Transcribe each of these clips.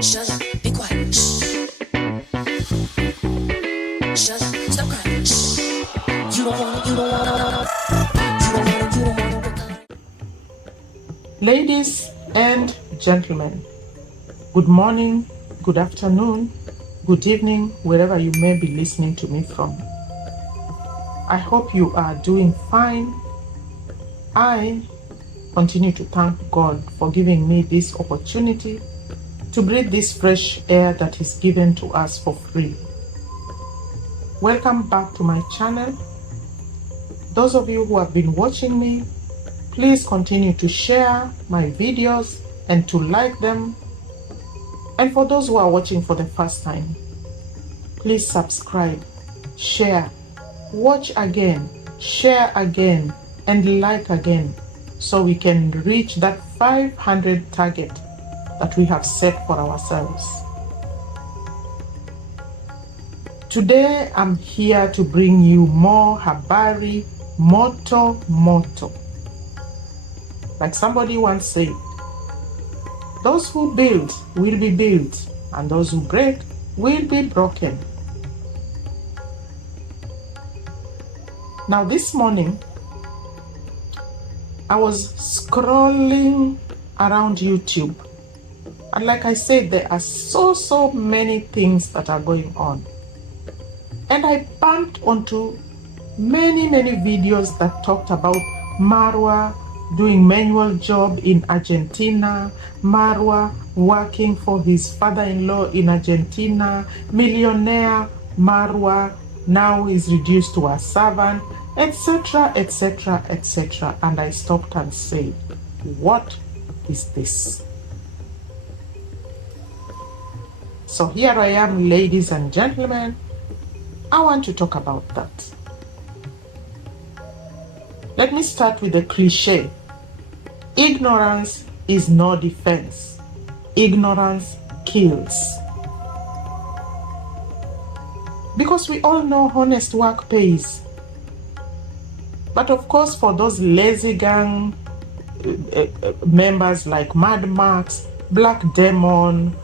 Shut up, be quiet. Shh. Shut up, stop crying. Shh. You don't wanna, you don't wanna, you don't wanna, you don't wanna. Ladies and gentlemen, good morning, good afternoon, good evening, wherever you may be listening to me from. I hope you are doing fine. I continue to thank God for giving me this opportunity to breathe this fresh air that is given to us for free. Welcome back to my channel. Those of you who have been watching me, please continue to share my videos and to like them. And for those who are watching for the first time, please subscribe, share, watch again, share again, and like again, so we can reach that 500 target that we have set for ourselves. Today, I'm here to bring you more habari moto. Like somebody once said, those who build will be built, and those who break will be broken. Now this morning, I was scrolling around YouTube, and like I said, there are so many things that are going on. And I bumped onto many videos that talked about Marwa doing manual job in Argentina, Marwa working for his father-in-law in Argentina, millionaire Marwa now is reduced to a servant, etc. And I stopped and said, what is this? So here I am, ladies and gentlemen. I want to talk about that. Let me start with the cliche. Ignorance is no defense. Ignorance kills. Because we all know honest work pays. But of course, for those lazy gang members like Mad Max, Black Demon,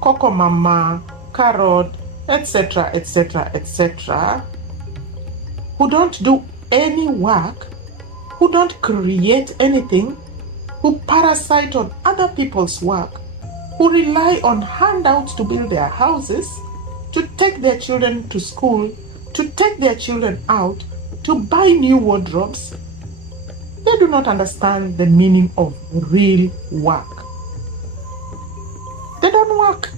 Coco Mama, Carrot, etc., who don't do any work, who don't create anything, who parasite on other people's work, who rely on handouts to build their houses, to take their children to school, to take their children out, to buy new wardrobes, they do not understand the meaning of real work. They don't work.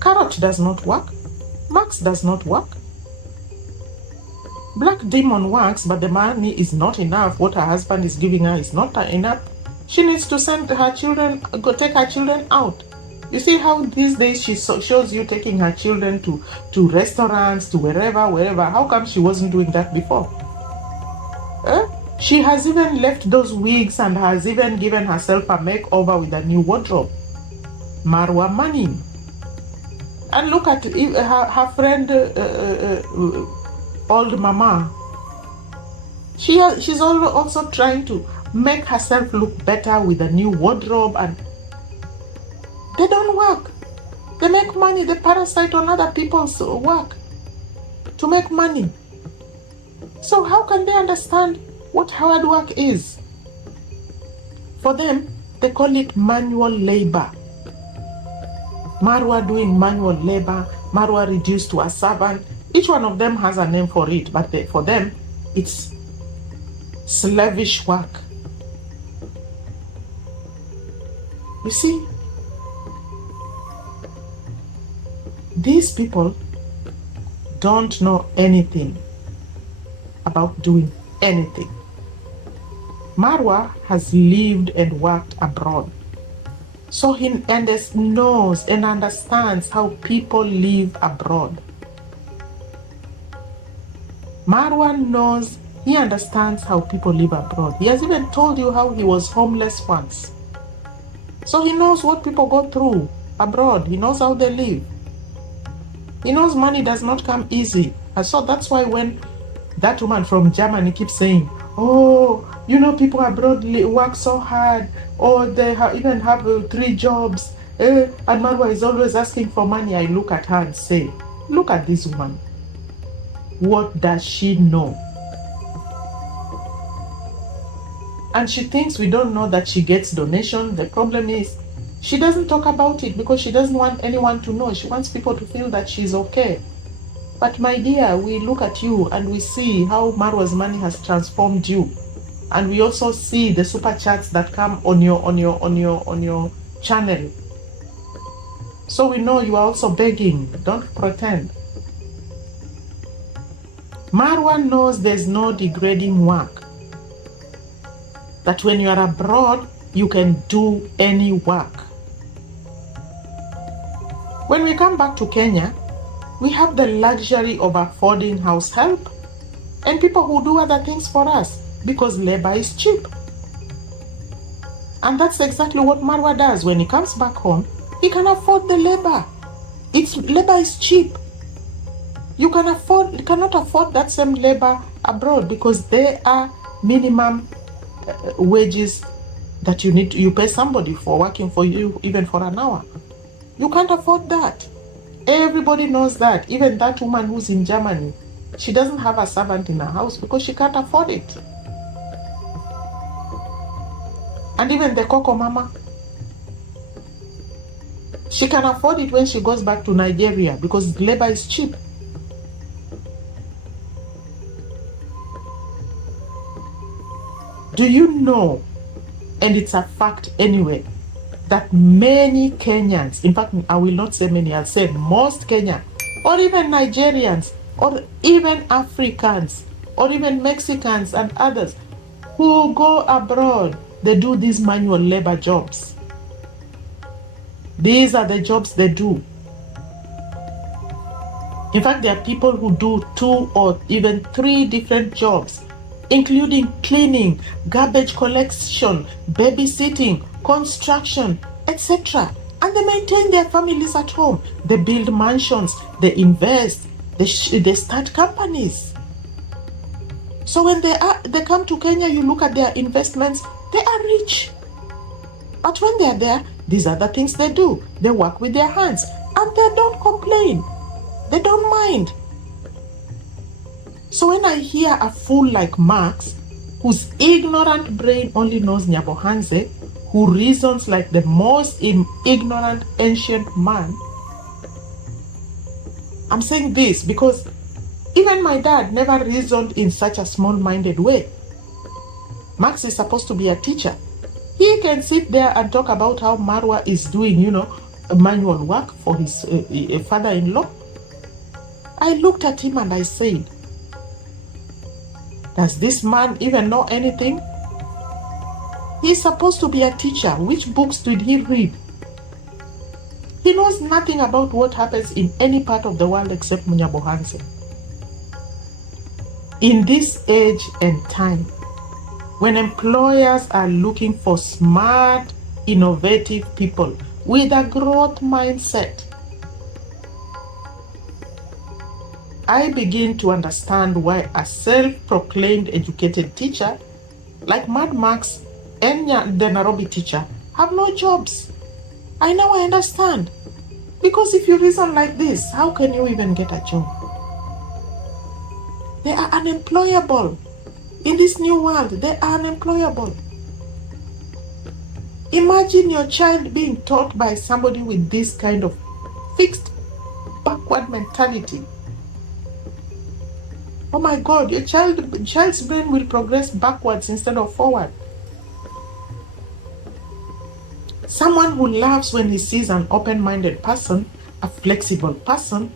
Carrot does not work. Max does not work. Black Demon works, but the money is not enough. What her husband is giving her is not enough. She needs to send her children, take her children out. You see how these days she shows you taking her children to restaurants, to wherever. How come she wasn't doing that before? She has even left those wigs and has even given herself a makeover with a new wardrobe. Marwa money. And look at her friend, old mama. She's also trying to make herself look better with a new wardrobe, and they don't work. They make money. They parasite on other people's work to make money. So how can they understand what hard work is? For them, they call it manual labor. Marwa doing manual labor, Marwa reduced to a servant. Each one of them has a name for it, but for them, it's slavish work. You see, these people don't know anything about doing anything. Marwa has lived and worked abroad. So he knows and understands how people live abroad. Marwa knows, he understands how people live abroad. He has even told you how he was homeless once. So he knows what people go through abroad. He knows how they live. He knows money does not come easy. And so that's why when that woman from Germany keeps saying, Oh, you know, people abroad work so hard, or they even have 3 jobs. And Marwa is always asking for money. I look at her and say, look at this woman. What does she know? And she thinks we don't know that she gets donation. The problem is she doesn't talk about it because she doesn't want anyone to know. She wants people to feel that she's okay. But my dear, we look at you and we see how Marwa's money has transformed you. And we also see the super chats that come on your channel. So we know you are also begging. Don't pretend. Marwa knows there's no degrading work. That when you are abroad, you can do any work. When we come back to Kenya, we have the luxury of affording house help and people who do other things for us because labor is cheap. And that's exactly what Marwa does. When he comes back home, he can afford the labor. Labor is cheap. You cannot afford that same labor abroad because there are minimum wages that you pay somebody for working for you even for an hour. You can't afford that. Everybody knows that. Even that woman who's in Germany, she doesn't have a servant in her house because she can't afford it. And even the Coco Mama, she can afford it when she goes back to Nigeria because labor is cheap. Do you know, and it's a fact anyway, that many Kenyans, in fact, I will not say many, I'll say most Kenyans, or even Nigerians, or even Africans, or even Mexicans and others who go abroad, they do these manual labor jobs. These are the jobs they do. In fact, there are people who do 2 or even 3 different jobs, including cleaning, garbage collection, babysitting, construction, etc. And they maintain their families at home. They build mansions, they invest, they start companies. So when they come to Kenya, you look at their investments, they are rich. But when they are there, these are the things they do. They work with their hands and they don't complain. They don't mind. So when I hear a fool like Marx, whose ignorant brain only knows nyabohanse, who reasons like the most ignorant ancient man, I'm saying this because even my dad never reasoned in such a small-minded way. Marx is supposed to be a teacher. He can sit there and talk about how Marwa is doing, manual work for his father-in-law. I looked at him and I said, does this man even know anything? He's supposed to be a teacher. Which books did he read? He knows nothing about what happens in any part of the world except nyabohanse. In this age and time, when employers are looking for smart, innovative people with a growth mindset, I begin to understand why a self-proclaimed educated teacher like Mad Max and the Nairobi teacher have no jobs. I now understand. Because if you reason like this, how can you even get a job? They are unemployable. In this new world, they are unemployable. Imagine your child being taught by somebody with this kind of fixed, backward mentality. Oh my God, your child's brain will progress backwards instead of forward. Someone who laughs when he sees an open-minded person, a flexible person,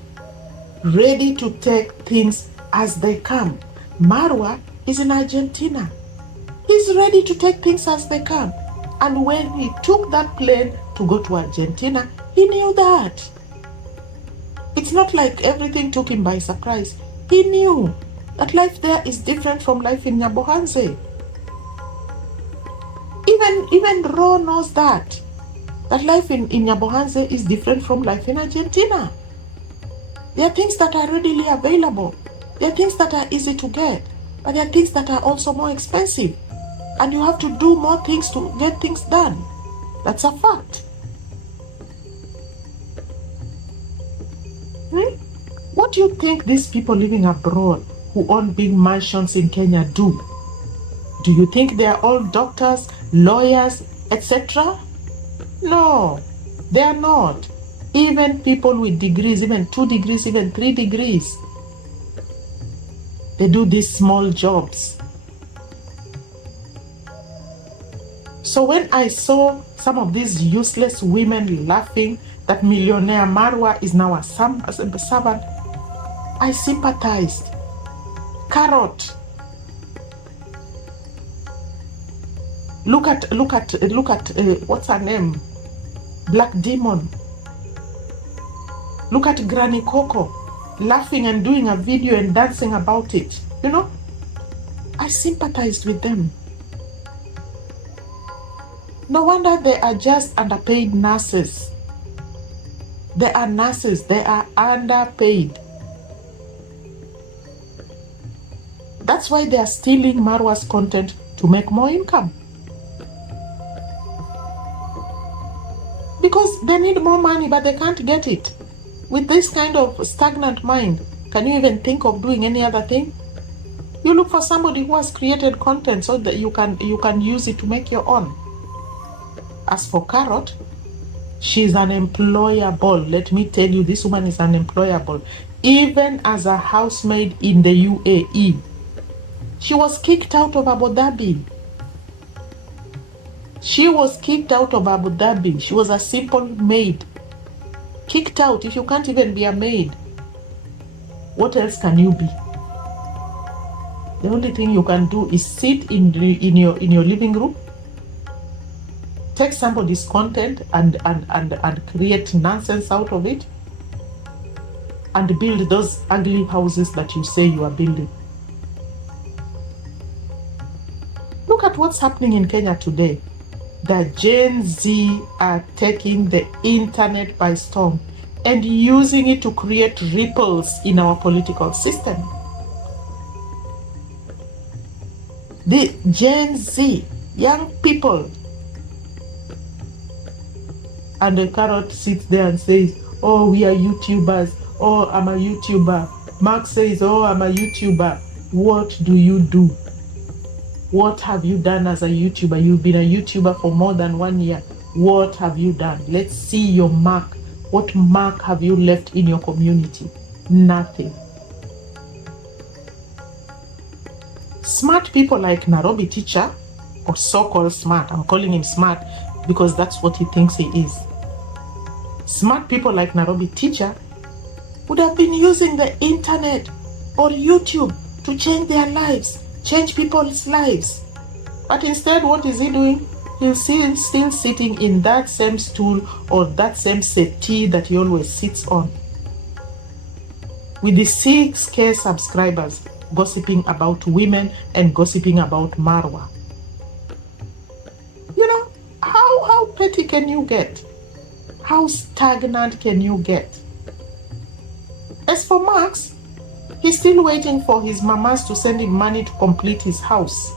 ready to take things as they come. Marwa is in Argentina. He's ready to take things as they come. And when he took that plane to go to Argentina, he knew that. It's not like everything took him by surprise. He knew that life there is different from life in nyabohanse. Even Ro knows that life in nyabohanse is different from life in Argentina. There are things that are readily available. There are things that are easy to get. But there are things that are also more expensive. And you have to do more things to get things done. That's a fact. What do you think these people living abroad who own big mansions in Kenya do? Do you think they are all doctors, lawyers, etc.? No, they are not. Even people with degrees, even 2 degrees, even 3 degrees, they do these small jobs. So when I saw some of these useless women laughing that millionaire Marwa is now a servant, I sympathized. Carrot. Look at what's her name? Black Demon. Look at Granny Coco laughing and doing a video and dancing about it. You know, I sympathized with them. No wonder they are just underpaid nurses. They are nurses, they are underpaid. That's why they are stealing Marwa's content to make more income. Because they need more money, but they can't get it. With this kind of stagnant mind, can you even think of doing any other thing? You look for somebody who has created content so that you can use it to make your own. As for Carrot, she's unemployable. Let me tell you, this woman is unemployable. Even as a housemaid in the UAE, she was kicked out of Abu Dhabi. She was kicked out of Abu Dhabi. She was a simple maid. Kicked out. If you can't even be a maid, what else can you be? The only thing you can do is sit in your living room, take somebody's content and create nonsense out of it, and build those ugly houses that you say you are building. Look at what's happening in Kenya today. The Gen Z are taking the internet by storm and using it to create ripples in our political system. The Gen Z, young people. And the Carrot sits there and says, oh, we are YouTubers. Oh, I'm a YouTuber. Mark says, oh, I'm a YouTuber. What do you do? What have you done as a YouTuber? You've been a YouTuber for more than 1 year. What have you done? Let's see your mark. What mark have you left in your community? Nothing. Smart people like Nairobi teacher, or so-called smart, I'm calling him smart because that's what he thinks he is. Smart people like Nairobi teacher would have been using the internet or YouTube to change their lives, change people's lives. But instead, what is he doing? He's still sitting in that same stool or that same settee that he always sits on, with the 6K subscribers, gossiping about women and gossiping about Marwa. You know, how petty can you get? How stagnant can you get? As for Max, he's still waiting for his mamas to send him money to complete his house.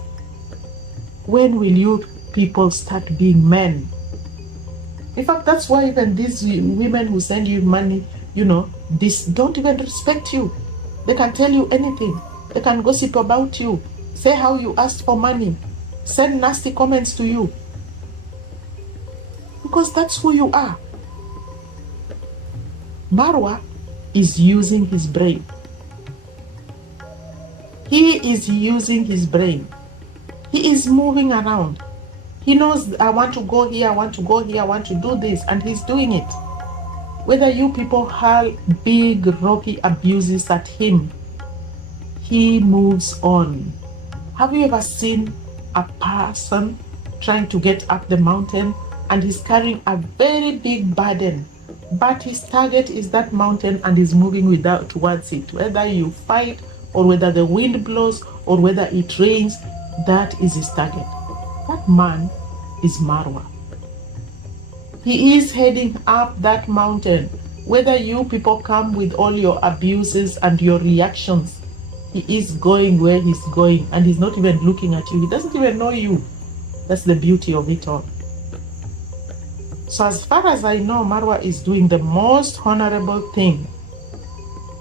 When will you people start being men? In fact, that's why even these women who send you money, you know, this don't even respect you. They can tell you anything. They can gossip about you, say how you asked for money, send nasty comments to you. Because that's who you are. Marwa is using his brain. He is using his brain. He is moving around. He knows, I want to go here, I want to go here, I want to do this, and he's doing it. Whether you people hurl big rocky abuses at him, he moves on. Have you ever seen a person trying to get up the mountain and he's carrying a very big burden, but his target is that mountain and he's moving towards it? Whether you fight or whether the wind blows or whether it rains, that is his target. That man is Marwa. He is heading up that mountain. Whether you people come with all your abuses and your reactions, He is going where he's going, and he's not even looking at you. He doesn't even know you. That's the beauty of it all. So as far as I know, Marwa is doing the most honorable thing.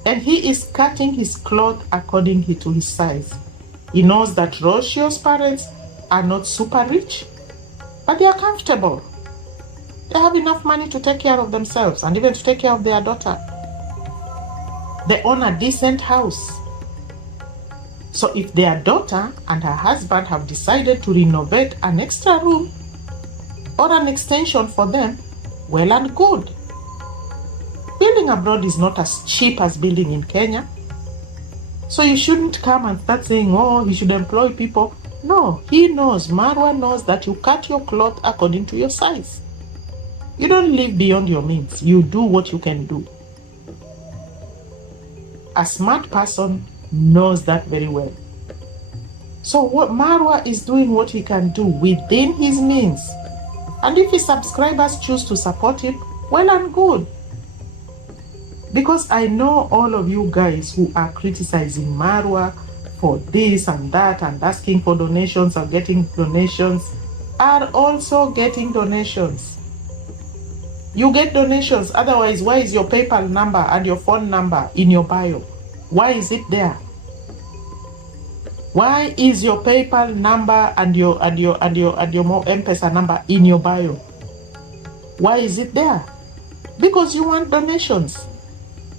And he is cutting his cloth according to his size. He knows that Roshio's parents are not super rich, but they are comfortable. They have enough money to take care of themselves and even to take care of their daughter. They own a decent house. So if their daughter and her husband have decided to renovate an extra room or an extension for them, well and good. Building abroad is not as cheap as building in Kenya. So you shouldn't come and start saying, oh, you should employ people. No, he knows, Marwa knows that you cut your cloth according to your size. You don't live beyond your means. You do what you can do. A smart person knows that very well. So what Marwa is doing what he can do within his means. And if his subscribers choose to support him, well and good. Because I know all of you guys who are criticizing Marwa for this and that and asking for donations or getting donations are also getting donations. You get donations, otherwise why is your PayPal number and your phone number in your bio? Why is it there? Why is your PayPal number and your more M-Pesa number in your bio? Why is it there? Because you want donations.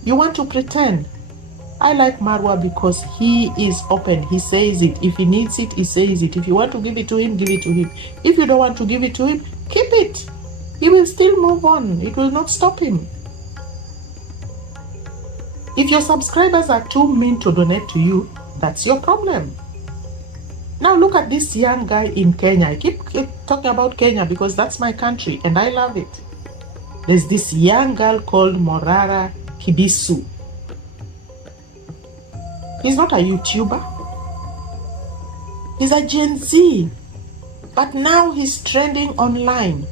You want to pretend. I like Marwa because he is open. He says it. If he needs it, he says it. If you want to give it to him, give it to him. If you don't want to give it to him, keep it. He will still move on. It will not stop him. If your subscribers are too mean to donate to you, that's your problem. Now look at this young guy in Kenya. I keep talking about Kenya because that's my country and I love it. There's this young girl called Morara Kibisu. He's not a YouTuber. He's a Gen Z. But now he's trending online.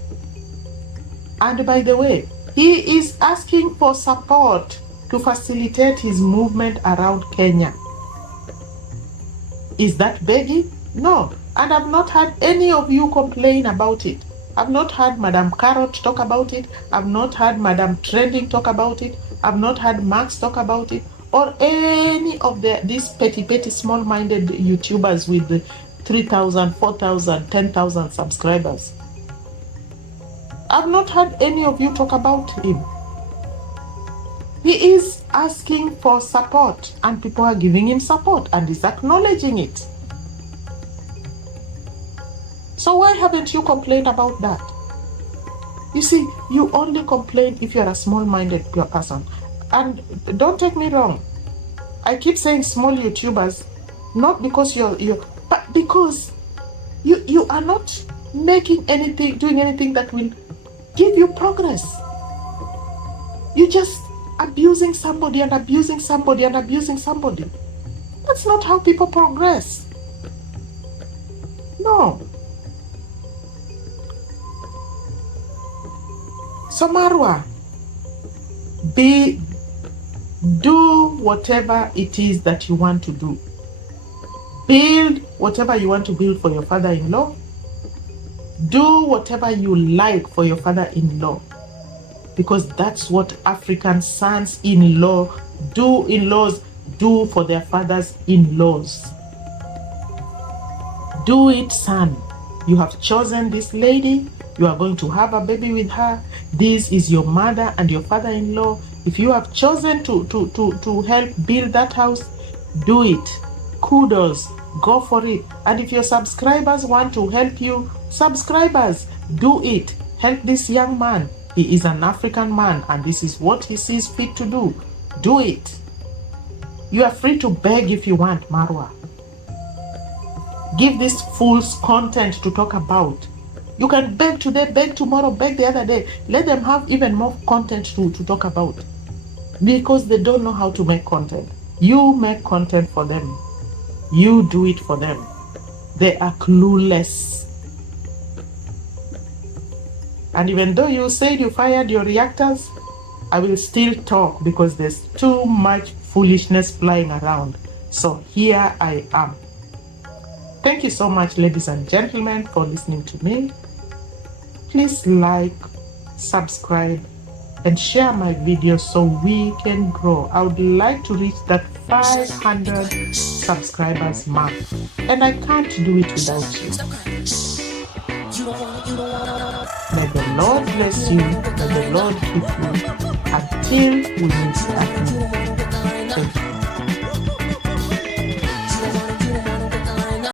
And by the way, he is asking for support to facilitate his movement around Kenya. Is that begging? No. And I've not had any of you complain about it. I've not had Madam Carrot talk about it. I've not had Madam Trending talk about it. I've not had Max talk about it. Or any of these petty, small-minded YouTubers with 3,000, 4,000, 10,000 subscribers. I've not had any of you talk about him. He is asking for support and people are giving him support and he's acknowledging it. So why haven't you complained about that? You see, you only complain if you're a small-minded person. And don't take me wrong. I keep saying small YouTubers, not because but because you are not doing anything that will give you progress. You're just abusing somebody and abusing somebody and abusing somebody. That's not how people progress. No. So Marwa, do whatever it is that you want to do. Build whatever you want to build for your father-in-law. Do whatever you like for your father-in-law. Because that's what African sons-in-law do, in-laws do for their fathers-in-laws. Do it, son. You have chosen this lady. You are going to have a baby with her. This is your mother and your father-in-law. If you have chosen to help build that house, do it. Kudos. Go for it. And if your subscribers want to help you, subscribers, do it. Help this young man. He is an African man and this is what he sees fit to do. Do it. You are free to beg if you want, Marwa. Give these fools content to talk about. You can beg today, beg tomorrow, beg the other day. Let them have even more content to talk about. Because they don't know how to make content. You make content for them. You do it for them. They are clueless. And even though you said you fired your reactors, I will still talk because there's too much foolishness flying around. So here I am. Thank you so much, ladies and gentlemen, for listening to me. Please like, subscribe, and share my videos so we can grow. I would like to reach that 500 subscribers mark, and I can't do it without you. May the Lord bless you. May the Lord keep you until we meet again. Thank you.